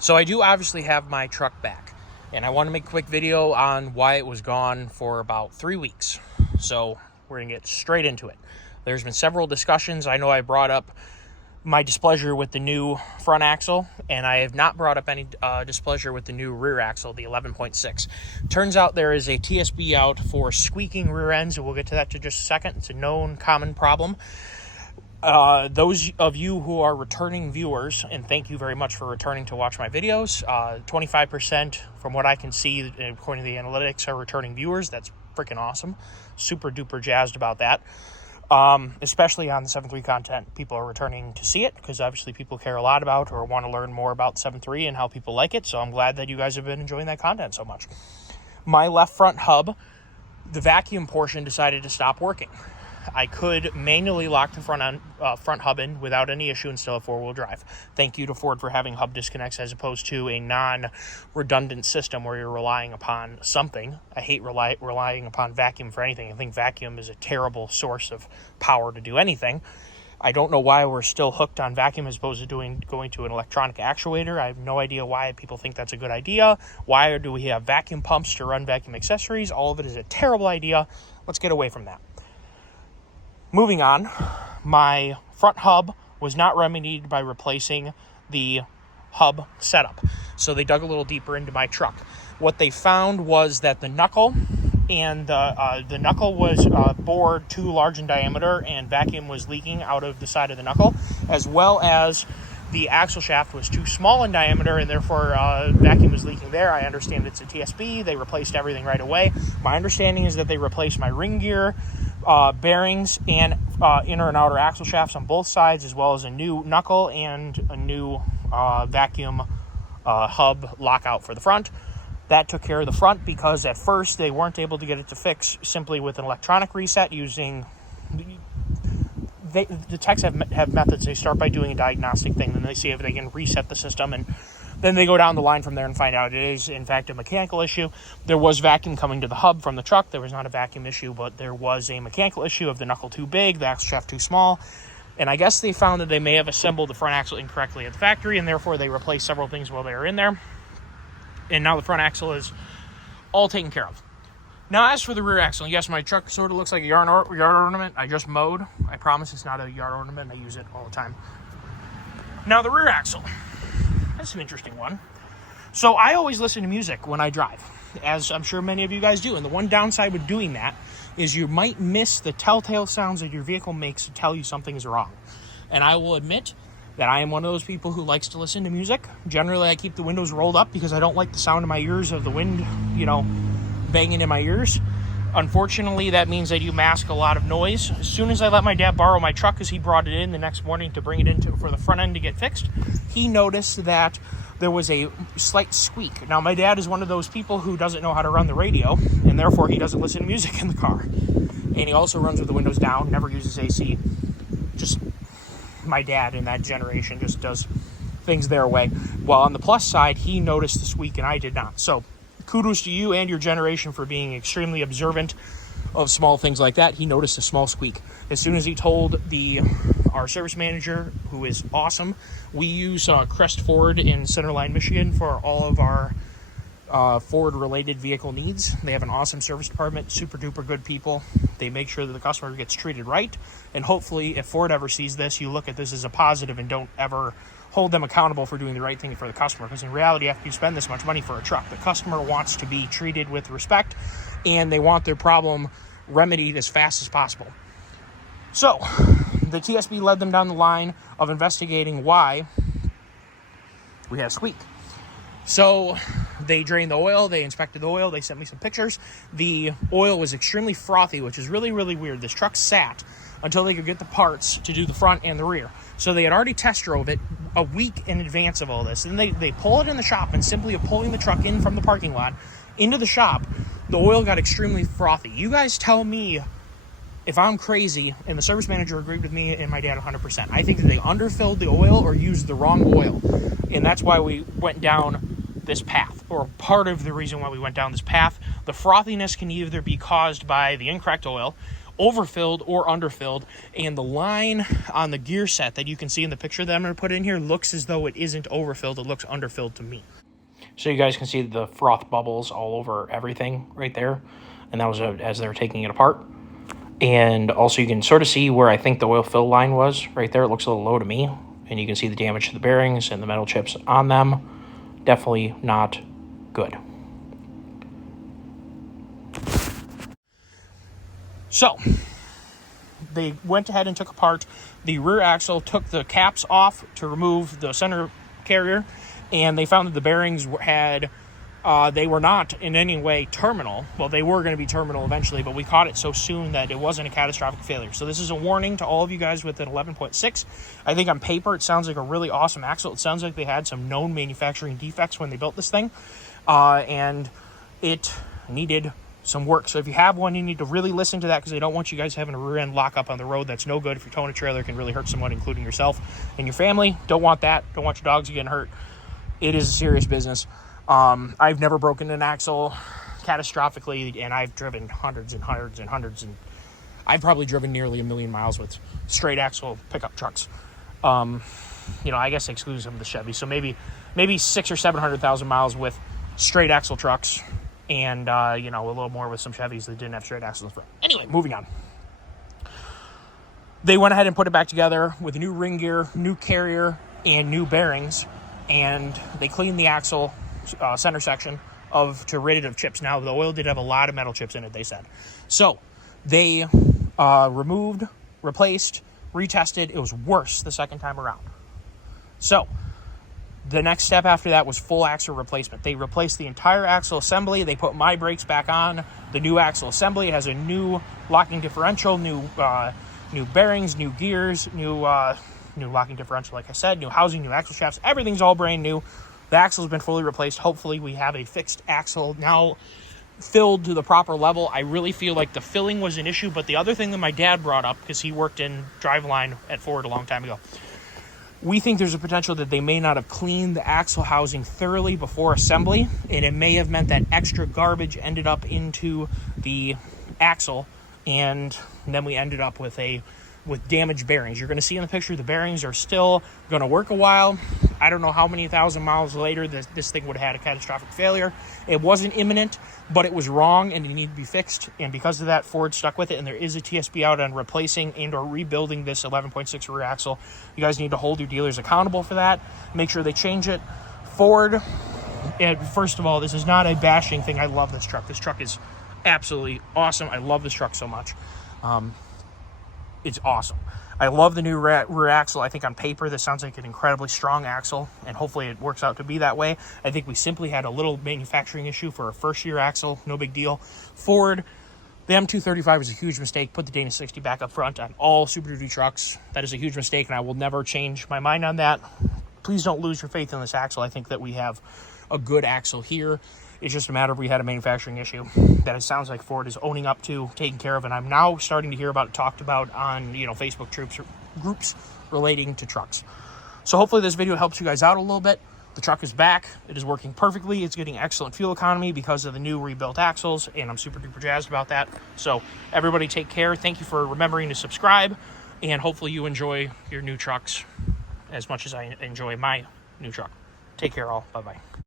So I do obviously have my truck back, and I want to make a quick video on why it was gone for about 3 weeks. So we're going to get straight into it. There's been several discussions. I know I brought up my displeasure with the new front axle, and I have not brought up any displeasure with the new rear axle, the 11.6. Turns out there is a TSB out for squeaking rear ends, and we'll get to that in just a second. It's a known common problem. Those of you who are returning viewers, and thank you very much for returning to watch my videos, 25% from what I can see, according to the analytics, are returning viewers. That's freaking awesome. Super duper jazzed about that. Especially on the 7.3 content. People are returning to see it because obviously people care a lot about or want to learn more about 7.3 and how people like it. So I'm glad that you guys have been enjoying that content so much. My left front hub, the vacuum portion decided to stop working. I could manually lock the front hub in without any issue and still have four-wheel drive. Thank you to Ford for having hub disconnects as opposed to a non-redundant system where you're relying upon something. I hate relying upon vacuum for anything. I think vacuum is a terrible source of power to do anything. I don't know why we're still hooked on vacuum as opposed to going to an electronic actuator. I have no idea why people think that's a good idea. Why do we have vacuum pumps to run vacuum accessories? All of it is a terrible idea. Let's get away from that. Moving on, my front hub was not remedied by replacing the hub setup. So they dug a little deeper into my truck. What they found was that the knuckle and the knuckle was bored too large in diameter and vacuum was leaking out of the side of the knuckle, as well as the axle shaft was too small in diameter and therefore vacuum was leaking there. I understand it's a TSB. They replaced everything right away. My understanding is that they replaced my ring gear, bearings, and inner and outer axle shafts on both sides, as well as a new knuckle and a new vacuum hub lockout for the front. That took care of the front because at first they weren't able to get it to fix simply with an electronic reset using... The techs have methods. They start by doing a diagnostic thing, then they see if they can reset the system, and then they go down the line from there and find out it is, in fact, a mechanical issue. There was vacuum coming to the hub from the truck. There was not a vacuum issue, but there was a mechanical issue of the knuckle too big, the axle shaft too small. And I guess they found that they may have assembled the front axle incorrectly at the factory, and therefore they replaced several things while they were in there. And now the front axle is all taken care of. Now, as for the rear axle, yes, my truck sort of looks like a yard ornament. I just mowed. I promise it's not a yard ornament. I use it all the time. Now, the rear axle. That's an interesting one. So I always listen to music when I drive, as I'm sure many of you guys do. And the one downside with doing that is you might miss the telltale sounds that your vehicle makes to tell you something is wrong. And I will admit that I am one of those people who likes to listen to music. Generally, I keep the windows rolled up because I don't like the sound in my ears of the wind, banging in my ears. Unfortunately, that means I do mask a lot of noise. As soon as I let my dad borrow my truck, because he brought it in the next morning to bring it in for the front end to get fixed, he noticed that there was a slight squeak. Now, my dad is one of those people who doesn't know how to run the radio, and therefore he doesn't listen to music in the car. And he also runs with the windows down, never uses AC. Just my dad in that generation just does things their way. While on the plus side, he noticed the squeak and I did not. So kudos to you and your generation for being extremely observant of small things like that. He noticed a small squeak. As soon as he told our service manager, who is awesome, we use Crest Ford in Centerline, Michigan for all of our Ford-related vehicle needs. They have an awesome service department, super duper good people. They make sure that the customer gets treated right. And hopefully, if Ford ever sees this, you look at this as a positive and don't ever hold them accountable for doing the right thing for the customer. Because in reality, after you spend this much money for a truck, the customer wants to be treated with respect and they want their problem remedied as fast as possible. So the TSB led them down the line of investigating why we had a squeak. So they drained the oil, they inspected the oil, they sent me some pictures. The oil was extremely frothy, which is really, really weird. This truck sat until they could get the parts to do the front and the rear. So they had already test drove it a week in advance of all this. And they pull it in the shop, and simply pulling the truck in from the parking lot into the shop, the oil got extremely frothy. You guys tell me if I'm crazy, and the service manager agreed with me and my dad 100%. I think that they underfilled the oil or used the wrong oil. And that's why we went down this path, or part of the reason why we went down this path. The frothiness can either be caused by the incorrect oil, overfilled or underfilled, and the line on the gear set that you can see in the picture that I'm going to put in here looks as though it isn't overfilled. It looks underfilled to me. So you guys can see the froth bubbles all over everything right there, and that was as they were taking it apart. And also you can sort of see where I think the oil fill line was right there. It looks a little low to me, and you can see the damage to the bearings and the metal chips on them. Definitely not good. So they went ahead and took apart the rear axle, took the caps off to remove the center carrier, and they found that the bearings had, they were not in any way terminal. Well, they were going to be terminal eventually, but we caught it so soon that it wasn't a catastrophic failure. So this is a warning to all of you guys with an 11.6. I think on paper it sounds like a really awesome axle. It sounds like they had some known manufacturing defects when they built this thing, and it needed some work. So if you have one, you need to really listen to that, because they don't want you guys having a rear end lock up on the road. That's no good. If you're towing a trailer, it can really hurt someone, including yourself and your family. Don't want that. Don't want your dogs getting hurt. It is a serious business. I've never broken an axle catastrophically, and I've driven hundreds and hundreds and hundreds, and I've probably driven nearly 1 million miles with straight axle pickup trucks. I guess exclusive of the Chevy. So maybe 600,000 or 700,000 miles with straight axle trucks, and a little more with some Chevys that didn't have straight axles. Anyway, moving on. They went ahead and put it back together with new ring gear, new carrier, and new bearings, and they cleaned the axle center section to rid it of chips. Now, the oil did have a lot of metal chips in it, they said. So they removed, replaced, retested. It was worse the second time around. So the next step after that was full axle replacement. They replaced the entire axle assembly. They put my brakes back on the new axle assembly. It has a new locking differential, new bearings, new gears, new locking differential, like I said, new housing, new axle shafts. Everything's all brand new. The axle's been fully replaced. Hopefully we have a fixed axle now, filled to the proper level. I really feel like the filling was an issue, but the other thing that my dad brought up, because he worked in driveline at Ford a long time ago, we think there's a potential that they may not have cleaned the axle housing thoroughly before assembly, and it may have meant that extra garbage ended up into the axle, and then we ended up with damaged bearings. You're going to see in the picture the bearings are still going to work a while. I don't know how many thousand miles later this thing would have had a catastrophic failure. It wasn't imminent, but it was wrong and it needed to be fixed. And because of that, Ford stuck with it, and there is a TSB out on replacing and or rebuilding this 11.6 rear axle. You guys need to hold your dealers accountable for that. Make sure they change it. Ford, and first of all, this is not a bashing thing. I love this truck. This truck is absolutely awesome. I love this truck so much. It's awesome. I love the new rear axle. I think on paper this sounds like an incredibly strong axle, and hopefully it works out to be that way. I think we simply had a little manufacturing issue for a first-year axle. No big deal. Ford, the M235 was a huge mistake. Put the Dana 60 back up front on all Super Duty trucks. That is a huge mistake, and I will never change my mind on that. Please don't lose your faith in this axle. I think that we have a good axle here. It's just a matter of we had a manufacturing issue that it sounds like Ford is owning up to, taking care of, and I'm now starting to hear about it talked about on Facebook groups relating to trucks. So hopefully this video helps you guys out a little bit. The truck is back. It is working perfectly. It's getting excellent fuel economy because of the new rebuilt axles, and I'm super duper jazzed about that. So everybody take care. Thank you for remembering to subscribe, and hopefully you enjoy your new trucks as much as I enjoy my new truck. Take care all. Bye-bye.